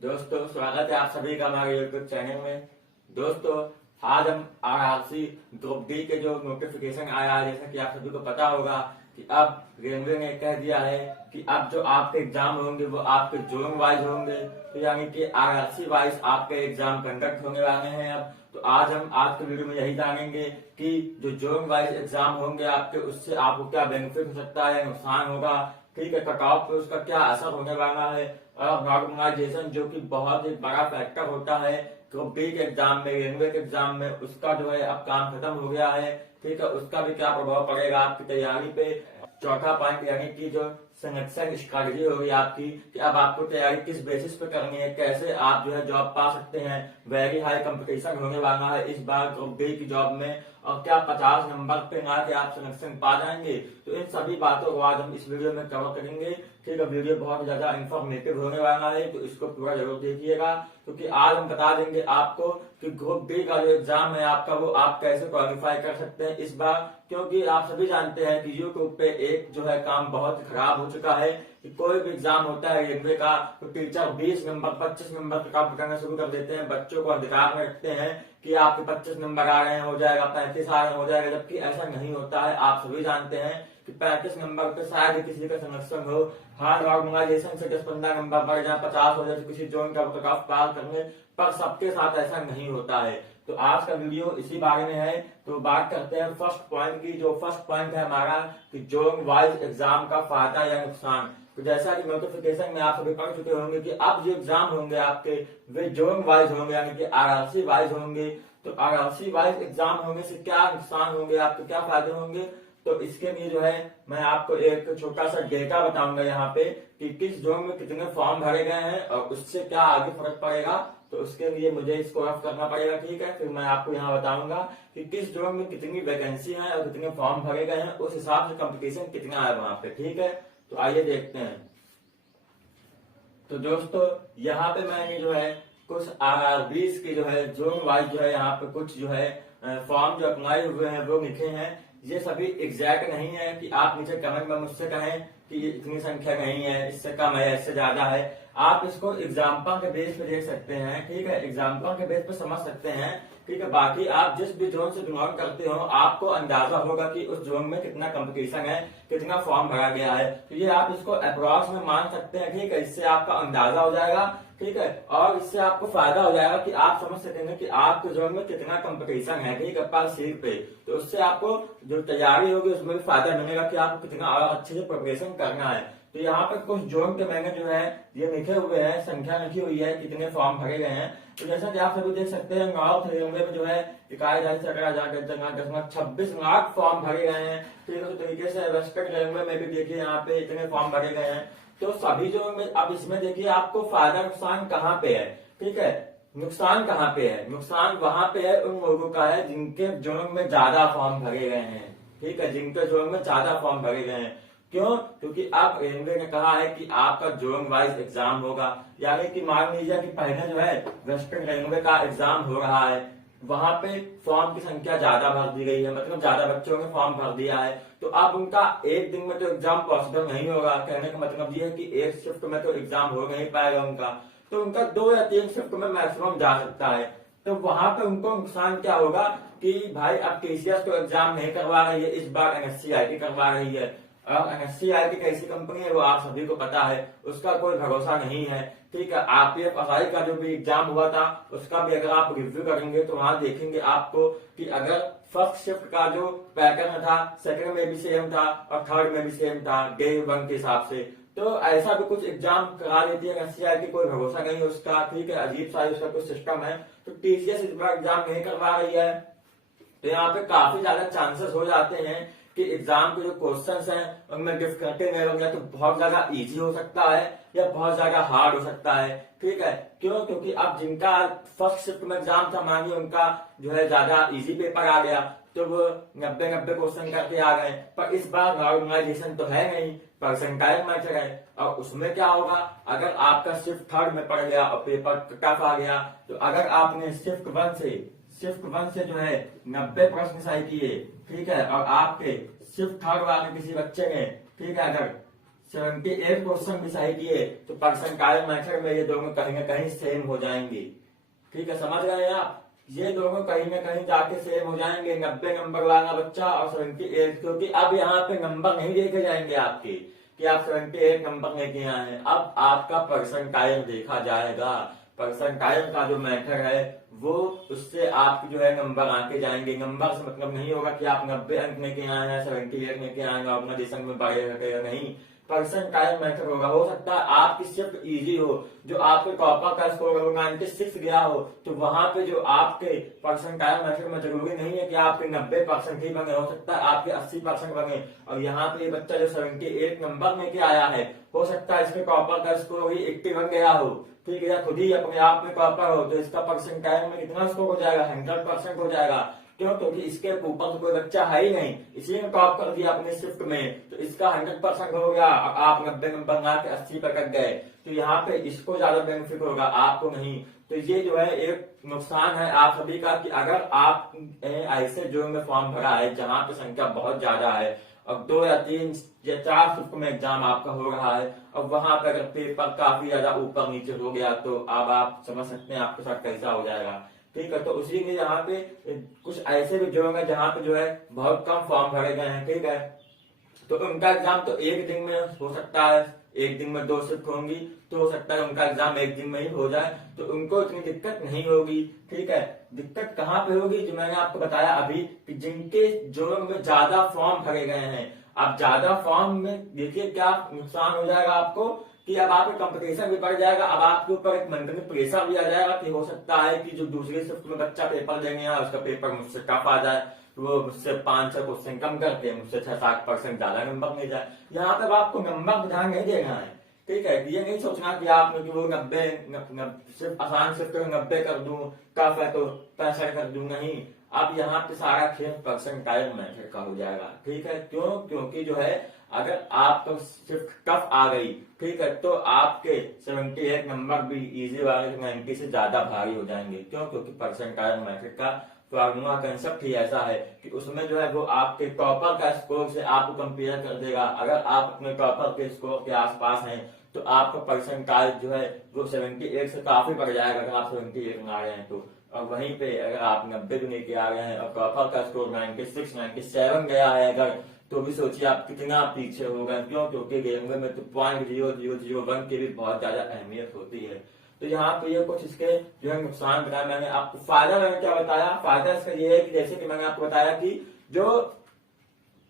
दोस्तों स्वागत है आप सभी का हमारे यूट्यूब चैनल में। दोस्तों आज हम आरआरसी ग्रुप डी के जो नोटिफिकेशन आया है, जैसा कि आप सभी को पता होगा कि अब रेलवे ने कह दिया है कि अब जो आपके एग्जाम होंगे वो आपके जोन वाइज होंगे। तो यानी कि आरआरसी वाइज आपके एग्जाम कंडक्ट होने वाले हैं। अब तो हम आज के वीडियो में यही जानेंगे कि जो जोन वाइज एग्जाम होंगे आपके, उससे आपको क्या बेनिफिट हो सकता है, नुकसान होगा, ठीक है, कट ऑफ पे उसका क्या असर होने वाला है। और नॉर्मलाइजेशन जो कि बहुत ही बड़ा फैक्टर होता है ग्रुप डी के एग्जाम में, रेलवे के एग्जाम में, उसका जो है अब काम खत्म हो गया है, ठीक है, उसका भी क्या प्रभाव पड़ेगा आपकी तैयारी पे। चौथा पॉइंट यानी कि जो सिलेक्शन स्ट्रेटजी होगी आपकी, कि अब आपको तैयारी किस बेसिस पे करनी है, कैसे आप जो है जॉब पा सकते हैं। वेरी हाई कंपटीशन होने वाला है इस बार ग्रुप डी की जॉब में, और क्या 50 नंबर पे ना के आप सिलेक्शन पा जाएंगे। तो इन सभी बातों को आज हम इस वीडियो में कवर करेंगे। ठीक है, वीडियो बहुत ज्यादा इंफॉर्मेटिव होने वाला है, तो इसको पूरा जरूर देखिएगा, क्योंकि आज हम बता देंगे आपको कि ग्रुप डी का जो एग्जाम है आपका, वो आप कैसे क्वालिफाई कर सकते हैं इस बार। क्योंकि आप सभी जानते हैं कि यूट्यूब पे एक जो है काम बहुत खराब हो चुका है कि कोई भी एग्जाम होता है रेलवे का, तो टीचर 20 नंबर 25 नंबर तक आप करना शुरू कर देते हैं, बच्चों को अधिकार में रखते हैं कि आपके 25 नंबर आ रहे हैं हो जाएगा, 35 आ रहे हैं हो जाएगा, जबकि ऐसा नहीं होता है। आप सभी जानते हैं कि 35 नंबर पे शायद किसी का सिलेक्शन हो, हाँ नॉर्मलाइजेशन से 10-15 नंबर बढ़ जाए, 50 हो जाए, किसी जोन का कट ऑफ पार करने पर, सबके साथ ऐसा नहीं होता है। तो आज का वीडियो इसी बारे में है। तो बात करते हैं फर्स्ट पॉइंट की। जो फर्स्ट पॉइंट है हमारा कि जोन वाइज एग्जाम का फायदा या नुकसान। तो जैसा कि नोटिफिकेशन में आप सभी पढ़ चुके होंगे कि अब जो एग्जाम होंगे आपके, वे जोन वाइज होंगे, यानी कि आरआरसी वाइज होंगे। तो आरआरसी वाइज एग्जाम होने से क्या नुकसान होंगे, आपको क्या फायदे होंगे, तो इसके लिए जो है मैं आपको एक छोटा सा डेटा बताऊंगा यहाँ पे कि किस जोन में कितने फॉर्म भरे गए हैं और उससे क्या आगे फर्क पड़ेगा। तो उसके लिए मुझे इसको रफ करना पड़ेगा, ठीक है। फिर मैं आपको यहाँ बताऊंगा कि किस जोन में कितनी वैकेंसी है और कितने फॉर्म भरे गए हैं, उस हिसाब से कंपटीशन कितना है वहां पे, ठीक है। तो आइए देखते हैं। तो दोस्तों यहाँ पे मैंने जो है कुछ आरआरबीज की जो है जोन वाइज जो है यहाँ पे कुछ जो है फॉर्म जो अप्लाई हुए हैं वो लिखे हैं। ये सभी एग्जैक्ट नहीं है कि आप नीचे कमेंट में मुझसे कहें कि ये इतनी संख्या नहीं है, इससे कम है, इससे ज्यादा है। आप इसको एग्जाम्पल के बेस पे देख सकते हैं, ठीक है, एग्जाम्पल के बेस पे समझ सकते हैं, ठीक है। बाकी आप जिस भी जोन से बिलोंग करते हो आपको अंदाजा होगा कि उस जोन में कितना कंपटीशन है, कितना फॉर्म भरा गया है। तो ये आप इसको अप्रोक्स में मान सकते हैं, ठीक है। इससे आपका अंदाजा हो जाएगा, ठीक है, और इससे आपको फायदा हो जाएगा कि आप समझ सकेंगे कि आपके जोन में कितना कंपटीशन है, ठीक है, पर सीट पे। तो उससे आपको जो तैयारी होगी उसमें भी फायदा मिलेगा कि आपको कितना और अच्छे से प्रिपरेशन करना है। तो यहाँ पर कुछ जोन के मैंने जो है ये लिखे हुए हैं, संख्या लिखी हुई है, कितने फॉर्म भरे गए हैं। तो जैसा कि आप सभी देख सकते हैं, नॉर्थ रेलवे में जो है 21,17,26 लाख फॉर्म भरे गए हैं, ठीक है। तरीके से वेस्टर्न रेलवे में भी देखिए यहाँ पे इतने फॉर्म भरे गए हैं। तो सभी जो में अब इसमें देखिए आपको फायदा नुकसान कहाँ पे है, ठीक है। नुकसान कहाँ पे है? नुकसान वहां पे है उन लोगों का है जिनके जोन में ज्यादा फॉर्म भरे गए हैं, ठीक है, जिनके जोन में ज्यादा फॉर्म भरे गए हैं। क्यों? क्योंकि अब रेलवे ने कहा है कि आपका जोन वाइज एग्जाम होगा। यानी कि मान लीजिए कि पहले जो है वेस्टर्न रेलवे का एग्जाम हो रहा है, वहां पे फॉर्म की संख्या ज्यादा भर दी गई है, मतलब ज्यादा बच्चों ने फॉर्म भर दिया है। तो अब उनका एक दिन में तो एग्जाम पॉसिबल नहीं होगा। कहने का मतलब ये है कि एक शिफ्ट में तो एग्जाम हो नहीं पाएगा उनका, तो उनका 2 या 3 शिफ्ट में मैक्सिमम जा सकता है। तो वहां पे उनको नुकसान क्या होगा कि भाई अब टीसीएस तो एग्जाम नहीं करवा रही है, इस बार एनएससीआईटी करवा रही है। और एनएससीआईटी कैसी कंपनी है वो आप सभी को पता है, उसका कोई भरोसा नहीं है, ठीक है। आरपीएफ असाई का जो भी एग्जाम हुआ था उसका भी अगर आप रिव्यू करेंगे तो वहां देखेंगे आपको कि अगर फर्स्ट शिफ्ट का जो पैटर्न था सेकंड में भी सेम था और थर्ड में भी सेम था डे 1 के हिसाब से। तो ऐसा भी कुछ एग्जाम करा देती है एनएससीआईटी, कोई भरोसा नहीं है उसका, ठीक है, अजीब सा उसका कुछ सिस्टम है। तो टीसीएस इस बार एग्जाम नहीं करवा रही है। तो यहाँ पे काफी ज्यादा चांसेस हो जाते हैं कि एग्जाम के जो क्वेश्चंस हैं उनमें डिफिकल्टी में होंगे, तो बहुत ज्यादा इजी हो सकता है या बहुत ज्यादा हार्ड हो सकता है, ठीक है। क्यों? क्योंकि अब जिनका फर्स्ट शिफ्ट में एग्जाम था, मानिए उनका जो है ज्यादा इजी पेपर आ गया, तो वो 90 क्वेश्चन करके आ गए। पर इस बार नॉर्मलाइजेशन तो है नहीं, परसेंटाइल मैटर है। और उसमें क्या होगा, अगर आपका शिफ्ट थर्ड में पड़ गया और पेपर टफ आ गया, तो अगर आपने शिफ्ट वन से जो है 90 प्रश्न सही किए, ठीक है, और आपके शिफ्ट थर्ड वाले किसी बच्चे ने, ठीक है, अगर 78 क्वेश्चन भी सही किए तो परसेंटाइल मेथड में ये दोनों कहीं ना कहीं सेम हो जाएंगे। ठीक है, समझ गए आप? ये दोनों कहीं ना कहीं जाके सेम हो जाएंगे, 90 नंबर वाला बच्चा और 78, क्योंकि अब यहाँ पे नंबर नहीं देखे जाएंगे आपके कि आप 78 नंबर लेके आए हैं। अब आपका परसेंटाइल देखा जाएगा। परसेंटाइल का जो मेथड है वो उससे आप जो है नंबर आके जाएंगे। नंबर से मतलब नहीं होगा कि आप 90 अंक लेके आए हैं, 78 लेके आएंगे ऑर्गेनाइजेशन में बढ़ेगा, नहीं। परसेंटाइल मेथड होगा। हो सकता है आपकी शिफ्ट इजी हो, जो आपके टॉपर का स्कोर हो 96 गया हो, तो वहां पे जो आपके परसेंटाइल मेथड में जरूरी नहीं है कि आपके 90% ही बने, हो सकता है आपके 80% बने। और यहाँ पे ये बच्चा जो 78 नंबर लेके आया है, हो सकता है इसके टॉपर का स्कोर ही 80 बन गया हो। ठीक है, या खुद ही अपने आप में टॉपर हो, तो इसका परसेंटाइल में कितना स्कोर हो जाएगा? 100% हो जाएगा। क्यों? क्योंकि इसके ऊपर तो कोई बच्चा है ही नहीं, इसलिए टॉप कर दिया अपने शिफ्ट में, तो इसका 100% हो गया। आप 90 नंबर ला के 80 पर कट गए, तो यहाँ पे इसको ज्यादा बेनिफिट होगा, आपको नहीं। तो ये जो है एक नुकसान है आप सभी का कि अगर आप ऐसे जोन में फॉर्म भरा है जहां पे संख्या बहुत ज्यादा है और 2 या 3 या 4 शिफ्ट में एग्जाम आपका हो रहा है, और वहां पर अगर पेपर काफी ज्यादा ऊपर नीचे हो गया, तो अब आप समझ सकते हैं आपके साथ कैसा हो जाएगा। ठीक है, तो उसी लिए यहाँ पे कुछ ऐसे भी जो होंगे जहाँ पे जो है बहुत कम फॉर्म भरे गए हैं। ठीक है, तो उनका एग्जाम तो एक दिन में हो सकता है, एक दिन में 2 शिफ्ट होंगी, तो हो सकता है उनका एग्जाम एक दिन में ही हो जाए, तो उनको इतनी दिक्कत नहीं होगी। ठीक है, दिक्कत कहाँ पे होगी? जो मैंने आपको बताया अभी कि जिनके जोन में ज्यादा फॉर्म भरे गए हैं। अब ज्यादा फॉर्म में देखिए क्या नुकसान हो जाएगा आपको कि अब आपका कंपटीशन भी बढ़ जाएगा। अब आपके ऊपर एक मेंटली प्रेशर भी आ जाएगा कि हो सकता है कि जो दूसरी शिफ्ट में बच्चा पेपर देने आया उसका पेपर मुझसे टफ आ जाए, वो मुझसे 5-6 क्वेश्चन कम करके मुझसे 6-7% ज्यादा नंबर ले जाए। यहाँ तक आपको नंबर ध्यान नहीं देना है। ठीक है, ये नहीं सोचना कि आपने कि वो 90 सिर्फ आसान शिफ्ट 90 कर दूं, टफ है तो 65 कर दूं, नहीं। अब यहाँ पे सारा खेल परसेंटाइल मेथड का हो जाएगा। ठीक है, क्यों? क्योंकि जो है अगर आपका शिफ्ट टफ आ गई, ठीक है, तो आपके 78 नंबर भी इजी वाले 90 से ज्यादा भारी हो जाएंगे। क्यों? क्योंकि परसेंटाइल मेथड का फॉर्मूला कंसेप्ट ही ऐसा है कि उसमें जो है वो आपके टॉपर का स्कोर से आपको कंपेयर कर देगा। अगर आप अपने टॉपर के स्कोर के आसपास हैं तो आपका परसेंटाइल जो है वो 78 से काफी बढ़ जाएगा अगर आप 78 में आ रहे हैं तो। और वहीं पे अगर आप 90 भी लेके आ रहे हैं और टॉपर का स्कोर 96, 97 गया है अगर, तो भी सोचिए आप कितना पीछे हो गए। क्यों? क्योंकि रेलवे में तो 0.0001 की भी बहुत ज्यादा अहमियत होती है। तो यहाँ पे ये कुछ इसके जो है नुकसान बताया मैंने आपको। फायदा मैंने क्या बताया? फायदा इसका ये है कि जैसे कि मैंने आपको बताया कि जो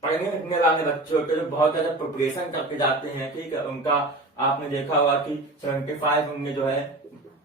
पढ़ने लिखने वाले बच्चे होते हैं जो बहुत ज्यादा प्रिपरेशन करके जाते हैं, ठीक है, उनका आपने देखा होगा कि 75 उनमें जो है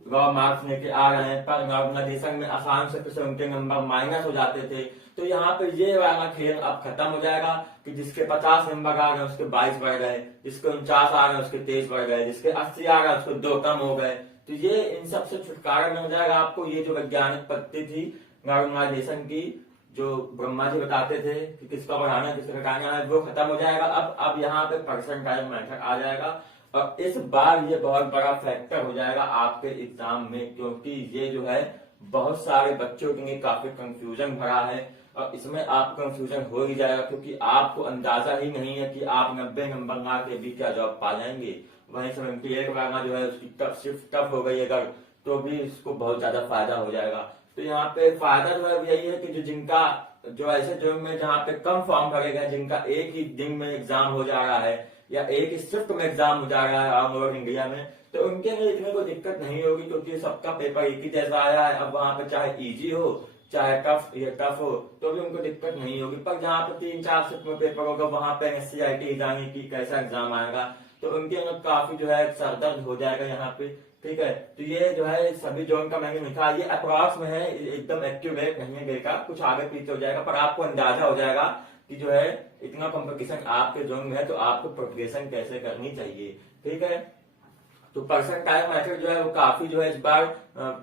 रॉ मार्क्स लेके आ रहे हैं, पर ऑर्गेनाइजेशन में आसान से उनके नंबर माइनस हो जाते थे। तो यहाँ पे ये वाला खेल अब खत्म हो जाएगा कि जिसके 50 नंबर आ गए उसके 22 बढ़ गए, जिसके 49 आ गए उसके 23 बढ़ गए, जिसके 80 आ गए उसके 2 कम हो गए। तो ये इन सब से छुटकारा मिल जाएगा आपको। ये जो वैज्ञानिक पद्धति थी नॉर्मलाइजेशन की, जो ब्रह्मा जी बताते थे कि किसका बढ़ाना है किसका घटाना है, वो खत्म हो जाएगा। अब यहाँ पे परसेंटाइल मेथड आ जाएगा और इस बार ये बहुत बड़ा फैक्टर हो जाएगा आपके एग्जाम में, क्योंकि ये जो है बहुत सारे बच्चों के लिए काफी कंफ्यूजन भरा है और इसमें आप कंफ्यूजन हो ही जाएगा क्योंकि आपको अंदाजा ही नहीं है कि आप 90 नंबर ला के भी क्या जॉब पा जाएंगे। वहीं 78 वाला जो है उसकी शिफ्ट टफ हो गई अगर, तो भी इसको बहुत ज्यादा फायदा हो जाएगा। तो यहाँ पे फायदा जो है यही है कि जो जिनका जो ऐसे जोन में जहाँ पे कम फॉर्म भरे गए, जिनका एक ही दिन में एग्जाम हो जा रहा है या एक ही शिफ्ट में एग्जाम हो जा रहा है ऑल ओवर इंडिया में, तो उनके लिए इतनी कोई दिक्कत नहीं होगी क्योंकि सबका पेपर एक ही जैसा आया है। अब वहां पे चाहे इजी हो चाहे टफ हो तो भी उनको दिक्कत नहीं होगी। पर जहाँ पे 3-4 शिफ्ट में पेपर होगा वहां पे NSCIT जाने की कैसा एग्जाम आएगा, तो उनके अंदर काफी जो है सरदर्द हो जाएगा यहाँ पे। ठीक है, तो ये जो है सभी जोन का मैंने लिखा, ये अप्रॉक्स में है, एकदम एक्यूरेट नहीं है डेटा, कुछ आगे पीछे हो जाएगा, पर आपको अंदाजा हो जाएगा कि जो है इतना कंपटीशन आपके जोन में है तो आपको प्रिपरेशन कैसे करनी चाहिए। ठीक है, तो परसेंटाइल मेथड जो है वो काफी जो है इस बार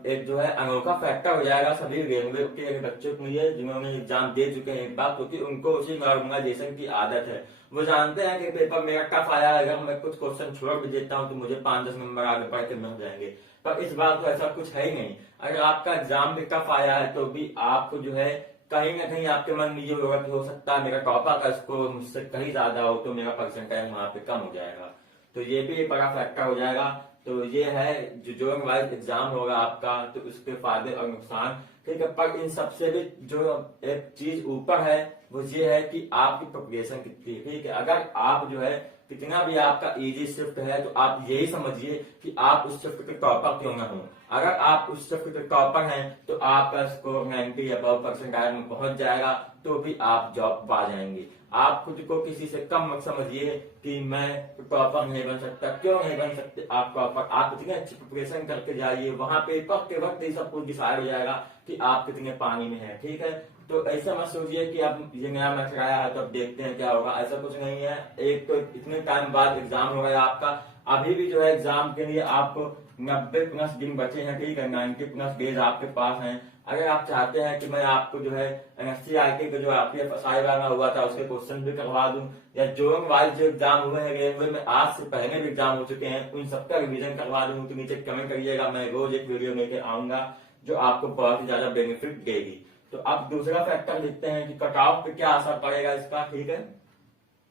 एक जो है अनोखा फैक्टर हो जाएगा सभी रेलवे के बच्चों के लिए जिन्होंने एग्जाम दे चुके हैं एक बार, क्योंकि उनको उसी नॉर्मलाइजेशन की आदत है। वो जानते हैं कि पेपर मेरा टफ आया है, अगर मैं कुछ क्वेश्चन छोड़ भी देता हूँ तो मुझे 5-10 नंबर आगे बढ़ के मिल जाएंगे। पर इस बार तो ऐसा कुछ है ही नहीं। अगर आपका एग्जाम भी टफ आया है तो भी आपको जो है कहीं ना कहीं आपके मन में ये होगा कि हो सकता है मेरा टॉपर का स्कोर मुझसे कहीं ज्यादा हो तो मेरा परसेंटाइल वहां पे कम हो जाएगा। तो ये भी एक बड़ा फैक्टर हो जाएगा। तो ये है जो जोन वाइज एग्जाम होगा आपका, तो उसके फायदे और नुकसान, ठीक है। पर इन सबसे भी जो एक चीज ऊपर है वो ये है कि आपकी प्रिपरेशन कितनी है, ठीक है। अगर आप जो है कितना भी आपका इजी शिफ्ट है तो आप यही समझिए कि आप उस शिफ्ट के टॉपर क्यों ना हो। अगर आप उस शिफ्ट के टॉपर हैं तो आपका स्कोर 90 अबव परसेंटाइल में पहुंच जाएगा, तो भी आप जॉब पा जाएंगे। आप खुद को किसी से कम मत समझिए कि मैं टॉपर नहीं बन सकता। क्यों नहीं बन सकते आप टॉपर? आप इतनी अच्छी प्रिपरेशन करके जाइए, वहां पेपर के वक्त ही सब कुछ डिसाइड हो जाएगा कि आप कितने पानी में हैं, ठीक है। तो ऐसा मत सोचिए कि अब ये नया मैच आया है तो अब देखते हैं क्या होगा, ऐसा कुछ नहीं है। एक तो इतने टाइम बाद एग्जाम हो गया आपका, अभी भी जो है एग्जाम के लिए आपको 90 प्लस दिन बचे हैं, ठीक है। 90 प्लस डेज आपके पास हैं। अगर आप चाहते हैं कि मैं आपको जो है NSCIT का जो RPF वाला हुआ था उसके क्वेश्चन भी करवा दूं, या जोन वाइज जो एग्जाम हुए हैं रेलवे में आज से पहले भी एग्जाम हो चुके हैं, उन सबका रिवीजन करवा दूं, तो नीचे कमेंट करिएगा। मैं रोज एक वीडियो लेके आऊंगा जो आपको बहुत ही ज्यादा बेनिफिट देगी। तो अब दूसरा फैक्टर देखते हैं कि कट ऑफ पे क्या असर पड़ेगा इसका, ठीक है।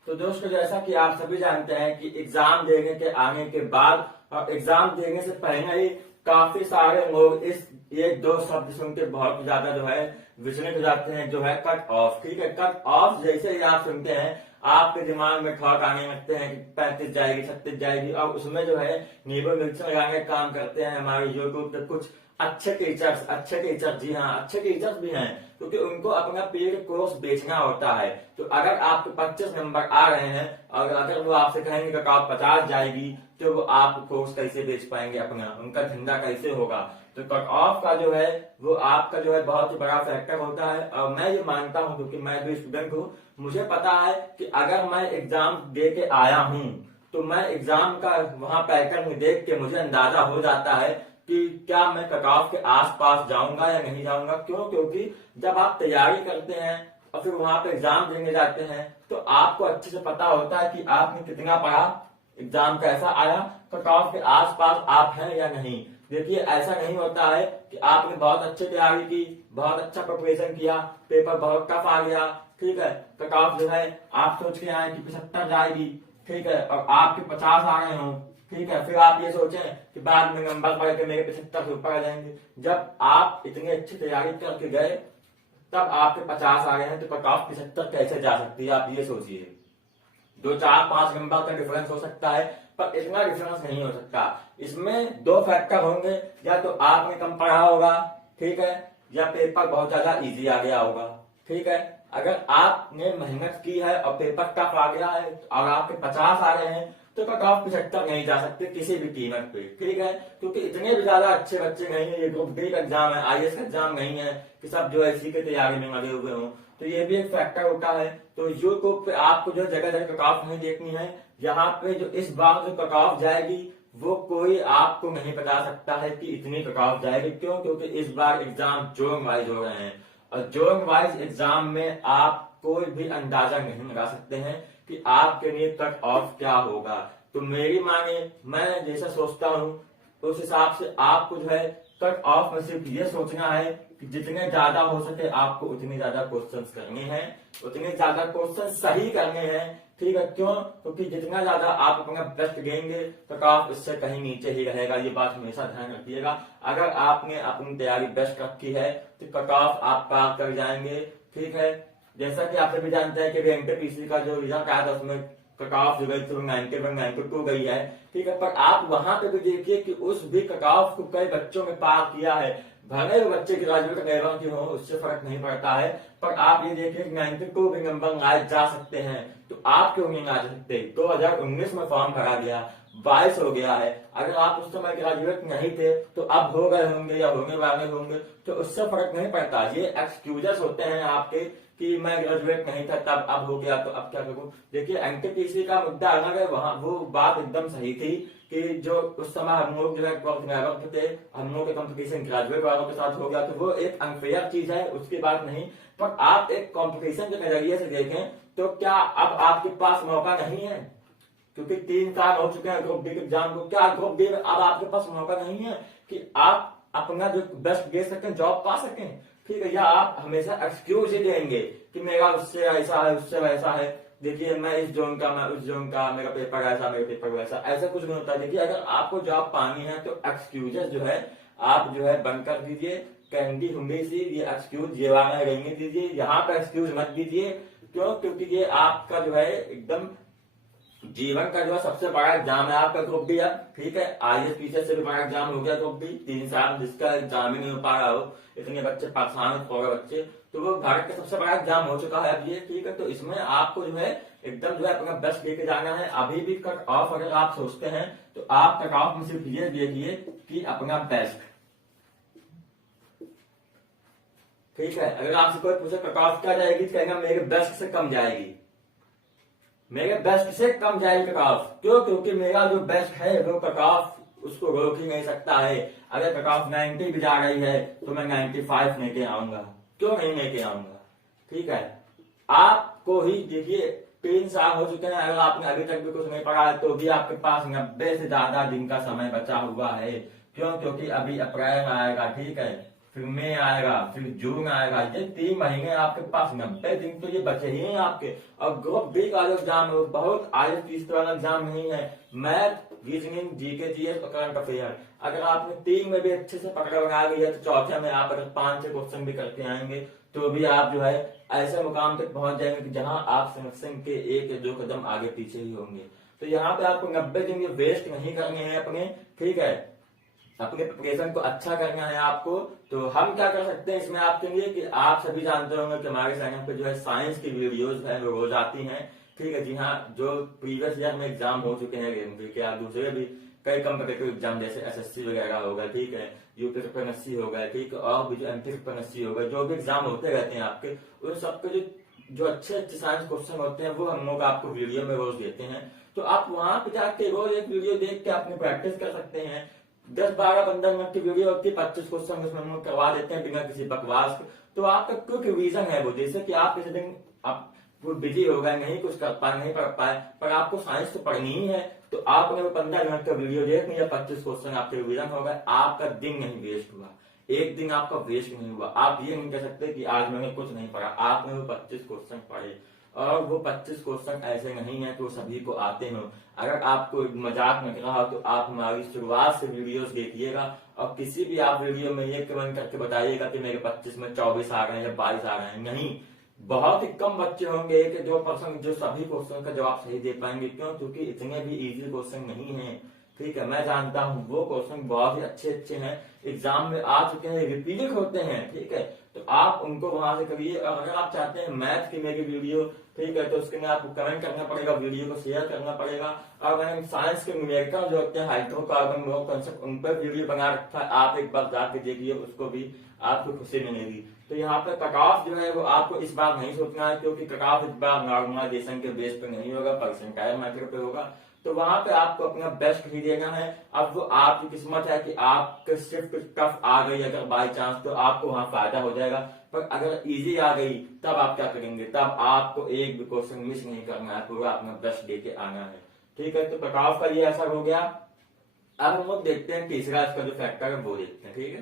तो दोस्तों जैसा कि आप सभी जानते हैं कि एग्जाम देने के आने के बाद और एग्जाम देने से पहले ही काफी सारे लोग इस ये दो शब्द सुन के बहुत ज्यादा जो है विचलित हो जाते हैं, जो है कट ऑफ, ठीक है। कट ऑफ जैसे ही आप सुनते हैं आपके दिमाग में थॉट आने लगते हैं कि 35 जाएगी, 36 जाएगी, और उसमें जो है नींबू मिर्च लगाने का काम करते हैं हमारे यूट्यूब पे कुछ अच्छे टीचर्स, जी हाँ अच्छे टीचर्स भी हैं, क्योंकि उनको अपना पेड कोर्स बेचना होता है। तो अगर आपके 25 नंबर आ रहे हैं और अगर वो आपसे कहेंगे कि आप 50 जाएगी, तो वो आप कोर्स कैसे बेच पाएंगे अपना, उनका धंधा कैसे होगा। तो कट ऑफ का जो है वो आपका जो है बहुत ही बड़ा फैक्टर होता है। और मैं ये मानता हूँ, क्योंकि मैं भी स्टूडेंट हूँ, मुझे पता है कि अगर मैं एग्जाम दे के आया हूँ तो मैं एग्जाम का वहां पैटर्न देख के मुझे अंदाजा हो जाता है कि क्या मैं कट ऑफ के आसपास जाऊंगा या नहीं जाऊंगा। क्यों? क्योंकि जब आप तैयारी करते हैं और फिर वहां पे एग्जाम देने जाते हैं तो आपको अच्छे से पता होता है कि आपने कितना पढ़ा, एग्जाम कैसा आया, कट ऑफ के आसपास आप हैं या नहीं। देखिए ऐसा नहीं होता है कि आपने बहुत अच्छी तैयारी की, बहुत अच्छा प्रिपरेशन किया, पेपर बहुत टफ आ गया, ठीक है, कट ऑफ जो है आप सोच के आए कि 75 जाएगी, ठीक है, और आपके 50 आ गए हों, ठीक है, फिर आप ये सोचें कि बाद में नंबर पढ़ के मेरे 75 से ऊपर आ जाएंगे। जब आप इतनी अच्छी तैयारी करके गए तब आपके 50 आ गए हैं, तो कट ऑफ 75 कैसे जा सकती है, आप ये सोचिए। 2, 4, 5 नंबर का डिफरेंस हो सकता है, पर इतना डिफरेंस नहीं हो सकता। इसमें दो फैक्टर होंगे, या तो आपने कम पढ़ा होगा, ठीक है, या पेपर बहुत ज्यादा इजी आ गया होगा, ठीक है। अगर आपने मेहनत की है और पेपर टफ आ गया है और आपके 50 आ रहे हैं तो कट ऑफ 75 नहीं जा सकते किसी भी कीमत पे, ठीक है। क्योंकि इतने भी ज्यादा अच्छे बच्चे नहीं है, ये ग्रुप डी का एग्जाम है, IAS का एग्जाम नहीं है कि सब जो है इसी की तैयारी में लगे हुए हों। तो ये भी एक फैक्टर होता है। तो यूट्यूब पे आपको जो जगह जगह कट ऑफ नहीं देखनी है, यहाँ पे जो इस बार जो कट ऑफ जाएगी वो कोई आपको नहीं बता सकता है कि इतनी कट ऑफ जाएगी। क्यों? क्योंकि इस बार एग्जाम जोन वाइज हो रहे हैं, और जोन वाइज एग्जाम में आप कोई भी अंदाजा नहीं लगा सकते हैं कि आपके लिए कट ऑफ क्या होगा। तो मेरी माने, मैं जैसा सोचता हूँ उस हिसाब से आपको जो है कट ऑफ में सिर्फ ये सोचना है कि जितने ज्यादा हो सके आपको उतने ज्यादा क्वेश्चंस करने हैं, उतने ज्यादा क्वेश्चन सही करने हैं, ठीक है। क्यों? क्योंकि जितना ज्यादा आप अपना बेस्ट देंगे कट ऑफ इससे कहीं नीचे ही रहेगा। ये बात हमेशा ध्यान रखिएगा। अगर आपने अपनी तैयारी बेस्ट रखी है तो कट ऑफ आप पार कर जाएंगे, ठीक है। जैसा कि आप भी जानते हैं कि NTPC का जो रिजल्ट आया था उसमें कट ऑफ जो गई थी 91-92 गई है, ठीक है। पर आप वहां पे भी देखिए कि उस भी कट ऑफ को कई बच्चों में पार किया है। भले वो बच्चे ग्रेजुएट लेवल के हो, उससे फर्क नहीं पड़ता है, पर आप ये देखिए 92 भी नंबर लाए जा सकते हैं। तो आप क्यों नहीं ला सकते? 2019 में फॉर्म भरा गया, 22 हो गया है। अगर आप उस समय ग्रेजुएट नहीं थे तो अब हो गए होंगे या होने वाले होंगे, तो उससे फर्क नहीं पड़ता। ये एक्सक्यूजेस होते हैं आपके कि मैं ग्रेजुएट नहीं था तब अब हो गया तो अब क्या करूं। देखिए NTPC का मुद्दा अलग है, वहां वो बात एकदम सही थी कि जो उस समय हम लोग जो है थे, हम लोग के कंपटीशन ग्रेजुएट वालों के साथ हो गया, तो वो एक अनफेयर चीज है, उसकी बात नहीं। पर आप एक कंपटीशन के नजरिए से देखें तो क्या अब आपके पास मौका नहीं है? क्योंकि 3 साल हो चुके हैं ग्रुप डी के एग्जाम को, क्या ग्रुप डी में अब आपके पास मौका नहीं है कि आप अपना जो बेस्ट दे सकें, जॉब पा सकें, ठीक है। या आप हमेशा एक्सक्यूज ही देंगे कि मेरा उससे ऐसा है, उससे वैसा है। देखिए मैं इस जोन का, मैं उस जोन का, मेरा पेपर ऐसा, मेरा पेपर वैसा, ऐसा कुछ नहीं होता। देखिए अगर आपको जॉब पानी है तो एक्सक्यूजेस जो है आप जो है बंद कर दीजिए। कैंडी हुंडी सी ये एक्सक्यूज ये वाला रहने दीजिए, यहाँ पे एक्सक्यूज मत दीजिए। क्यों? क्योंकि ये आपका जो है एकदम जीवन का जो है सबसे बड़ा एग्जाम है आपका ग्रुप डी। अब ठीक है, आईएएस पीछे से भी बड़ा एग्जाम हो गया ग्रुप डी, 3 साल जिसका एग्जाम ही नहीं हो पा रहा हो, इतने बच्चे परेशान हो रहे बच्चे, तो वो भारत का सबसे बड़ा एग्जाम हो चुका है अब ये। ठीक है, तो इसमें आपको जो है एकदम जो है अपना बेस्ट लेके जाना है। अभी भी कट ऑफ अगर आप सोचते हैं तो आप कट ऑफ में सिर्फ ये देखिए कि अपना बेस्ट। ठीक है, अगर आपसे कोई पूछे कट ऑफ क्या जाएगी तो कहेगा मेरे बेस्ट से कम जाएगी, मेरे बेस्ट से कम जाएगी कट ऑफ। क्यों? क्योंकि मेरा जो बेस्ट है वो कट ऑफ उसको रोक ही नहीं सकता है। अगर कट ऑफ 90 भी जा रही है तो मैं 95 लेके आऊंगा, क्यों नहीं लेके आऊंगा? ठीक है, आपको ही देखिए 3 साल हो चुके हैं, अगर आपने अभी तक भी कुछ नहीं पढ़ा है तो भी आपके पास 90 से ज्यादा दिन का समय बचा हुआ है। क्यों? क्योंकि अभी अप्रैल आएगा, ठीक है, फिर मई आएगा, फिर जून आएगा, ये 3 महीने आपके पास 90 दिन तो ये बचे ही हैं आपके। और ग्रुप बी का जो एग्जाम है वो बहुत आगे तीसरे वाला एग्जाम नहीं है। मैथ, रीजनिंग, जीके, जीएस और करंट अफेयर, अगर आपने 3 में भी अच्छे से पकड़ बना ली है तो चौथे में आप अगर 5 से क्वेश्चन भी करके आएंगे तो भी आप जो है ऐसे मुकाम तक पहुंच जाएंगे कि जहां आप सिलेक्शन के 1 या 2 कदम आगे पीछे ही होंगे। तो यहाँ पे आपको 90 दिन वेस्ट नहीं करने हैं अपने। ठीक है, अपने प्रिपरेशन को अच्छा करना है आपको। तो हम क्या कर सकते हैं इसमें आपके लिए कि आप सभी जानते होंगे कि हमारे चैनल पे जो है साइंस की वीडियोस है वो रोज आती हैं। ठीक है, जी हाँ, जो प्रीवियस ईयर में एग्जाम हो चुके हैं रेलवे के या दूसरे भी कई कम्पिटेटिव एग्जाम जैसे एसएससी वगैरह हो गए, ठीक है, यूपी प्रिपरेसी हो गए, ठीक है, और भी जो एमपी प्रिपरेसी हो गए, जो भी एग्जाम होते रहते हैं आपके, उन सबके जो अच्छे अच्छे साइंस क्वेश्चन होते हैं वो हम लोग आपको वीडियो में रोज देते हैं। तो आप वहां पे जाके रोज एक वीडियो देख के अपनी प्रैक्टिस कर सकते हैं। 10, 12, 15 मिनट की वीडियो होती है, 25 क्वेश्चन उसमें हम करवा देते हैं बिना किसी बकवास के। तो आपका क्विक रिवीजन है वो, जैसे कि आप किसी दिन आप बिजी हो गए, नहीं कुछ कर पाए, नहीं पढ़ पाए, पर आपको साइंस तो पढ़नी ही है, तो आपने वो 15 मिनट का वीडियो देख लिया, 25 क्वेश्चन आपके रिवीजन हो गए, आपका दिन नहीं वेस्ट हुआ, एक दिन आपका वेस्ट नहीं हुआ। आप ये नहीं कह सकते कि आज मैंने कुछ नहीं पढ़ा, आपने वो 25 क्वेश्चन पढ़े। और वो 25 क्वेश्चन ऐसे नहीं है कि वो सभी को आते हो। अगर आपको मजाक लग रहा हो तो आप हमारी शुरुआत से वीडियोस देखिएगा और किसी भी आप वीडियो में ये कमेंट करके बताइएगा कि मेरे 25 में 24 आ रहे हैं या 22 आ रहे हैं। नहीं, बहुत ही कम बच्चे होंगे कि 2% जो सभी क्वेश्चन का जवाब सही दे पाएंगे। क्यों? क्योंकि इतने भी इजी क्वेश्चन नहीं है। ठीक है, मैं जानता हूँ वो क्वेश्चन बहुत ही अच्छे अच्छे हैं, एग्जाम में आ चुके हैं, रिपीटेड होते हैं। ठीक है, तो आप उनको वहां से करिए। और अगर आप चाहते हैं मैथ की मेरी वीडियो, ठीक है, तो उसके लिए आपको कमेंट करना पड़ेगा, वीडियो को शेयर करना पड़ेगा। और मैंने साइंस के न्यूमेरिकल जो होते हैं, हाइड्रोकार्बन, लो कंसेप्ट, उन पर वीडियो बना रखा है, आप एक बार जाके देखिए, उसको भी आपको खुशी मिलेगी। तो यहाँ पे कट ऑफ जो है वो आपको इस बार नहीं सोचना है, क्योंकि कट ऑफ इस बार नॉर्मलाइजेशन के बेस पे नहीं होगा, परसेंटाइल मेथड पे होगा। तो वहां पे आपको अपना बेस्ट ही देना है। अब वो आपकी किस्मत है कि आपके सिर्फ टफ आ गई अगर बाई चांस, तो आपको वहां फायदा हो जाएगा। पर अगर इजी आ गई तब आप क्या करेंगे? तब आपको एक भी क्वेश्चन मिस नहीं करना है, पूरा अपना बेस्ट देके आना है। ठीक है, तो कट ऑफ का ये असर हो गया। अब हम लोग देखते हैं तीसरा इसका जो फैक्टर है वो देखते हैं। ठीक है,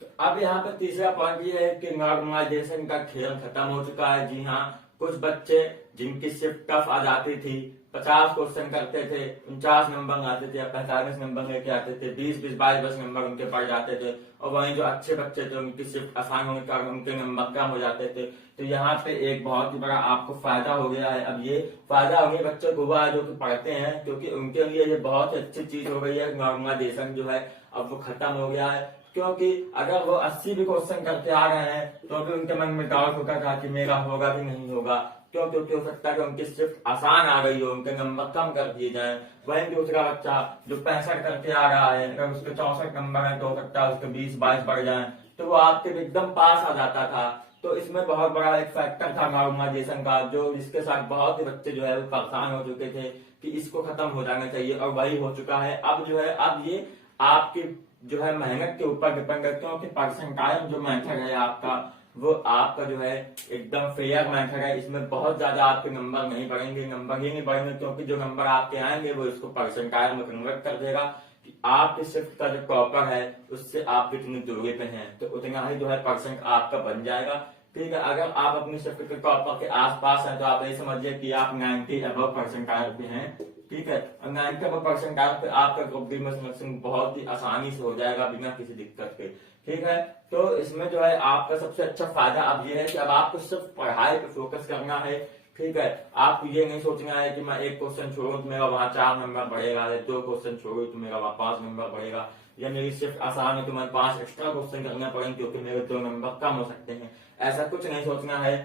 तो अब यहाँ पे तीसरा पॉइंट ये है कि नॉर्मलाइजेशन का खेल खत्म हो चुका है। जी हाँ, कुछ बच्चे जिनकी शिफ्ट टफ आ जाती थी, 50 क्वेश्चन करते थे, 49 नंबर आते थे या 45 नंबर लेके आते थे, 20, 22 नंबर उनके पड़ जाते थे। और वहीं जो अच्छे बच्चे थे उनकी शिफ्ट आसान होने के कारण उनके नंबर कम हो जाते थे। तो यहाँ पे एक बहुत ही बड़ा आपको फायदा हो गया है। अब ये फायदा उन्हीं बच्चों को हुआ है जो कि पढ़ते हैं, क्योंकि उनके लिए ये बहुत अच्छी चीज हो गई है। नॉर्मलाइजेशन जो है अब वो खत्म हो गया है। क्योंकि अगर वो 80 भी क्वेश्चन करके आ रहे हैं तो भी उनके मन में डाउट होता था कि मेरा होगा कि नहीं होगा। क्यों? क्योंकि हो सकता है कि उनकी सिर्फ आसान आ गई हो, उनके नंबर कम कर दिए जाए। वहीं दूसरा बच्चा जो 65 करके आ रहा है, अगर उसके 64 नंबर है तो हो सकता है उसके 20-22 बढ़ जाए, तो वो आपके एकदम पास आ जाता था। तो इसमें बहुत बड़ा एक फैक्टर था नॉर्मलाइजेशन का, जो जिसके साथ बहुत से बच्चे जो है वो परेशान हो चुके थे कि इसको खत्म हो जाना चाहिए, और वही हो चुका है। अब जो है अब ये आपकी जो है मेहनत के ऊपर डिपेंड है, क्योंकि परसेंटाइल जो मेथड है आपका वो आपका जो है एकदम फेयर मेथड है। इसमें बहुत ज्यादा आपके नंबर नहीं बढ़ेंगे, नंबर ही नहीं बढ़ेंगे, क्योंकि जो नंबर आपके आएंगे वो इसको परसेंटाइल में कन्वर्ट कर देगा कि आपके शिफ्ट का जो टॉपर है उससे आप कितनी दूरी पे हैं, तो उतना ही जो है परसेंट आपका बन जाएगा। ठीक है। अगर आप अपनी शिफ्ट के टॉपर के आसपास हैं तो आप ये समझिए कि आप 90 अबव परसेंटाइल पे हैं, ठीक है। और 90 अबव परसेंटाइल पे आपका ग्रुप डी में सिलेक्शन बहुत ही आसानी से हो जाएगा बिना किसी दिक्कत के, ठीक है। तो इसमें जो है आपका सबसे अच्छा फायदा अब ये है कि अब आपको सिर्फ पढ़ाई पे फोकस करना है, ठीक है। आपको ये नहीं सोचना है कि मैं एक क्वेश्चन छोड़ू तो मेरा वहां 4 नंबर बढ़ेगा, 2 क्वेश्चन छोड़ू तो मेरा वहां 5 नंबर बढ़ेगा, या मेरी शिफ्ट आसान है तो मैं 5 एक्स्ट्रा क्वेश्चन करना पड़ेंगे क्योंकि मेरे 2 नंबर कम हो सकते हैं। ऐसा कुछ नहीं सोचना है,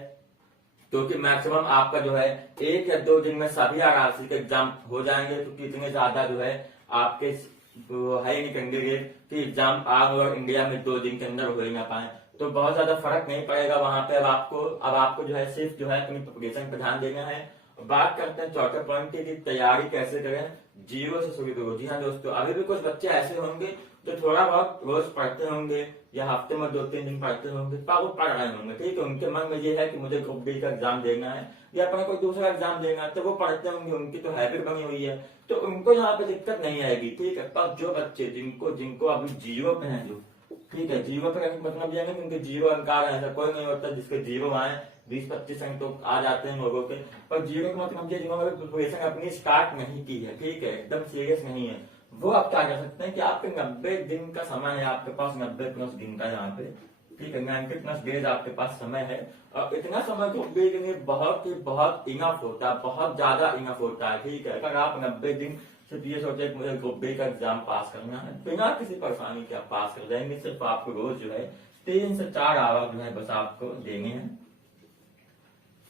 क्योंकि मैक्सिमम आपका जो है 1 या 2 दिन में सभी आरआरसी के एग्जाम हो जाएंगे, क्योंकि इतने ज्यादा जो है आपके है ही नहीं कैंडिडेट कि एग्जाम ऑल ओवर इंडिया में 2 दिन के अंदर हो ही ना पाए, तो बहुत ज्यादा फर्क नहीं पड़ेगा वहां पे। अब आपको जो है सिर्फ जो है अपनी प्रिपरेशन पे ध्यान देना है। बात करते हैं चौथे पॉइंट की तैयारी कैसे करें, जीरो से शुरू करो। जी हाँ दोस्तों, अभी भी कुछ बच्चे ऐसे होंगे जो थोड़ा बहुत रोज पढ़ते होंगे या हफ्ते में 2-3 दिन पढ़ते होंगे, पर वो पढ़ रहे होंगे, ठीक है। उनके मन में ये है कि मुझे ग्रुप डी का एग्जाम देना है या अपना कोई दूसरा एग्जाम देना है, तो वो पढ़ते होंगे, उनकी तो हैबिट बनी हुई है, तो उनको यहाँ पे दिक्कत नहीं आएगी, ठीक है। पर जो बच्चे जिनको अभी जीरो पे है, जो ठीक है, जीरो पे मतलब ये नहीं उनके जीरो अंक आ रहे हैं, ऐसा कोई नहीं होता जिसके जीरो आए, 20-25 अंक तो आ जाते हैं लोगों के, पर जीरो का मतलब ये जिन्होंने प्रिपरेशन अपनी स्टार्ट नहीं की है, ठीक है, एकदम सीरियस नहीं है, वो आप क्या कर सकते हैं कि आपके 90 दिन का समय है आपके पास, 90 प्लस दिन का यहाँ पे, ठीक है, 90 प्लस डेज आपके पास समय है। और इतना समय ग्रुप डी के लिए बहुत इनफ होता है, बहुत ज्यादा इनफ होता है, ठीक है। अगर आप 90 दिन सिर्फ ये सोचे कि मुझे ग्रुप डी का एग्जाम पास करना है, बिना किसी परेशानी के आप पास कर जाएंगे। सिर्फ आपको रोज जो है 3 से 4 आवर जो है बस आपको देने हैं,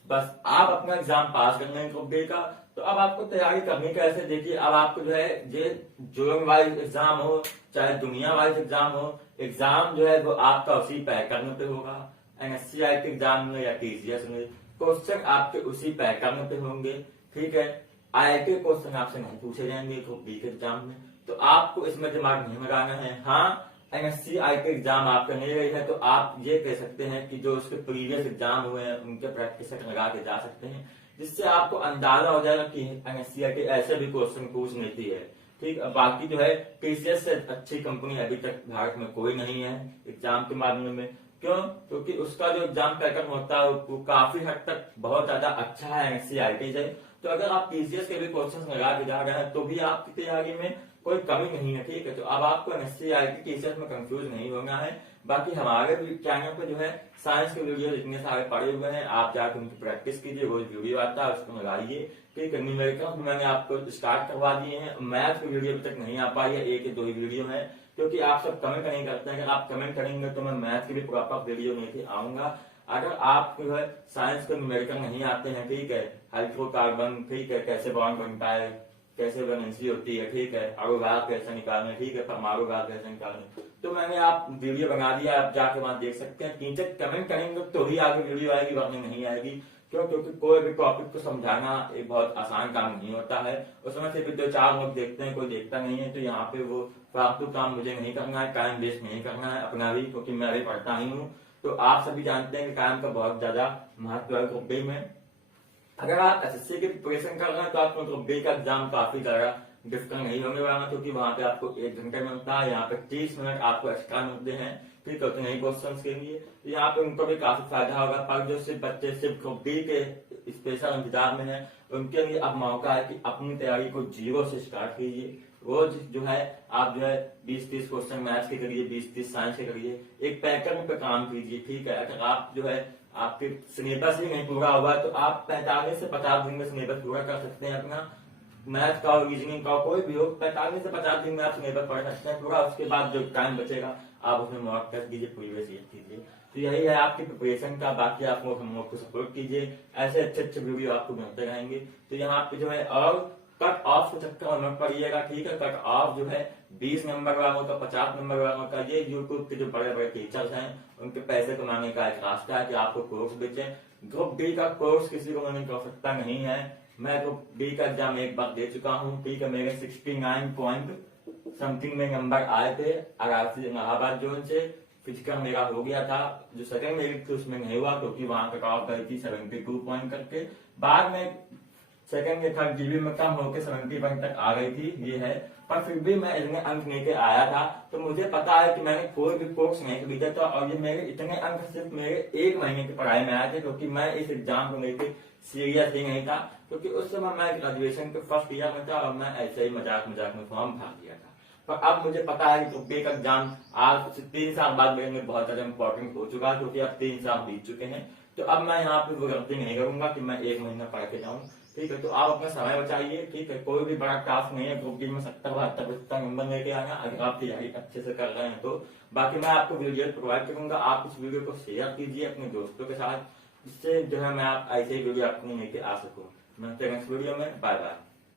बस आप अपना एग्जाम पास करना है ग्रुप डी का। तो अब आपको तैयारी करनी कैसे, देखिए अब आपको जो है ये जोन वाइज एग्जाम हो चाहे दुनिया वाइज एग्जाम हो, एग्जाम जो है वो आपका उसी पैटर्न पे होगा, एनएससीआईटी एग्जाम में या टीसीएस में क्वेश्चन आपके उसी पैटर्न पे होंगे, ठीक है। आईआईटी क्वेश्चन आपसे नहीं पूछे जाएंगे ग्रुप डी के एग्जाम में, तो आपको इसमें दिमाग नहीं लगाना है। हाँ, एनएससीआईटी एग्जाम आप करने रही है तो आप ये कह सकते हैं कि जो उसके प्रीवियस एग्जाम हुए हैं उनके प्रैक्टिस लगा के जा सकते हैं, जिससे आपको अंदाजा हो जाएगा कि एनएससीआईटी ऐसे भी क्वेश्चन पूछ लेती है, ठीक। बाकी जो है टीसीएस से अच्छी कंपनी अभी तक भारत में कोई नहीं है एग्जाम के मामले में, क्यों? क्योंकि उसका जो एग्जाम पैटर्न होता है वो काफी हद तक बहुत ज्यादा अच्छा है एनएससीआईटी से। तो अगर आप टीसीएस के भी क्वेश्चन लगा के जा रहे हैं तो भी आपकी तैयारी में कोई कमी नहीं है, ठीक है। तो अब आपको एनएससीआईटी टीसीएस में कंफ्यूज नहीं होना है। बाकी हमारे चैनल पे जो है साइंस के वीडियो इतने सारे पड़े हुए हैं, आप जाकर उनकी प्रैक्टिस कीजिए, रोज वीडियो आता है उसको लगाइए, ठीक है। न्यूमेरिकल मैंने आपको स्टार्ट करवा दिए हैं, मैथ की वीडियो अभी तक नहीं आ पाई है, 1 या 2 वीडियो है, क्योंकि आप सब कमेंट नहीं करते हैं। अगर आप कमेंट करेंगे तो मैं मैथ की भी प्रॉपर वीडियो लेके आऊंगा। अगर आप जो है साइंस के न्यूमेरिकल नहीं आते हैं, ठीक है, हाइड्रोकार्बन, ठीक है, कैसे बॉन्ड बनता है, कैसे वैलेंसी होती है, ठीक है, अणुभार कैसे निकालने, ठीक है, परमाणु भार कैसे निकालने, तो मैंने आप वीडियो बना दिया, आप जाके वहां देख सकते हैं। टीचर कमेंट करेंगे तो ही आगे वीडियो आएगी, वरना नहीं आएगी। क्यों? क्योंकि कोई भी टॉपिक को समझाना एक बहुत आसान काम नहीं होता है, उसमें सिर्फ 2-4 लोग देखते हैं, कोई देखता नहीं है। तो यहाँ पे वो फालतू काम मुझे नहीं करना है, टाइम वेस्ट नहीं करना है अपना भी, क्योंकि मैं भी पढ़ता ही हूँ। तो आप सभी जानते हैं कि टाइम का बहुत ज्यादा महत्व है ग्रुप डी में। अगर आप एसएससी की प्रिपरेशन कर रहे हैं तो आपको ग्रुप डी का एग्जाम काफी ज्यादा डिफिकल्ट नहीं होने वाला, क्योंकि वहां पे आपको 1 घंटे मिलता है, यहाँ पे 30 मिनट आपको एक्स्ट्रा मिलते हैं, ठीक है, उतने ही क्वेश्चन के लिए। तो यहाँ पे उनको भी काफी फायदा होगा। पर जो सिर्फ बच्चे सिर्फ ग्रुप डी के स्पेशल इंतजार में है, उनके लिए अब मौका है कि अपनी तैयारी को जीरो से स्टार्ट कीजिए। रोज जो है आप जो है 20-30 क्वेश्चन मैथ्स के करिए, 20-30 साइंस के करिए, एक पैटर्न पे काम कीजिए, ठीक है। अगर आप जो है आपके सिलेबस ही नहीं पूरा हुआ तो आप 45 से 50 दिन में सिलेबस पूरा कर सकते हैं अपना, मैथ का और रीजनिंग का कोई भी हो, 45 से 50 दिन में आप सिलेबस पढ़ सकते हैं पूरा। उसके बाद जो टाइम बचेगा आप उसमें मॉक टेस्ट कीजिए, प्रीवियस ईयर कीजिए। तो यही है आपकी प्रिपरेशन का। बाकी आप लोग हम लोग को सपोर्ट कीजिए, ऐसे अच्छे वीडियो आपको मिलते रहेंगे। तो यहाँ पे जो है और कट ऑफ के चक्कर में पड़िएगा, ठीक है। कट ऑफ जो है 20 नंबर वालों का, 50 नंबर वालों का, ये यूट्यूब के जो बड़े बड़े टीचर्स हैं उनके पैसे कमाने का एक रास्ता है कि आपको कोर्स बेचे। ग्रुप डी का कोर्स किसी को मैंने कर सकता नहीं है। मैं ग्रुप डी का एग्जाम एक बार दे चुका हूँ, ठीक है। मेरे 69 पॉइंट समथिंग में नंबर आए थे आरआरसी इलाहाबाद जोन से। फिजिकल मेरा हो गया था, जो सेकंड मेरिट थी उसमें नहीं हुआ क्योंकि वहां कट ऑफ गई थी 72 पॉइंट करके। बाद में सेकंड या थर्ड जीबी में कम होकर 70 पॉइंट तक आ गई थी, ये है। पर फिर भी मैं इतने अंक लेके आया था। तो मुझे पता है कि मैंने कोई भी कोर्स नहीं खरीदा था और ये मेरे इतने अंक सिर्फ मेरे 1 महीने की पढ़ाई में आए थे, क्योंकि मैं इस एग्जाम को लेकर सीरियस ही नहीं था, क्योंकि उस समय मैं ग्रेजुएशन के फर्स्ट ईयर में था और मैं ऐसे ही मजाक मजाक में फॉर्म भर दिया था। पर अब मुझे पता है कि ग्रुप बी का एग्जाम आज से 3 साल बाद मेरे लिए बहुत ज्यादा इंपॉर्टेंट हो चुका है, क्योंकि अब 3 साल बीत चुके हैं। तो अब मैं यहाँ पे वो गलती नहीं करूंगा कि मैं 1 महीना पढ़ के जाऊँ। ठीक है, तो आप अपना समय बचाइए। ठीक है, कोई भी बड़ा टास्क नहीं है ग्रुप डी में 70-72% नंबर लेके आना, अगर आप तैयारी अच्छे से कर रहे हैं तो। बाकी मैं आपको वीडियो प्रोवाइड करूंगा, आप इस वीडियो को शेयर कीजिए अपने दोस्तों के साथ, जिससे जो है मैं आप ऐसे ही वीडियो अपनी लेके आ सकूं। मिलते हैं नेक्स्ट वीडियो में, बाय बाय।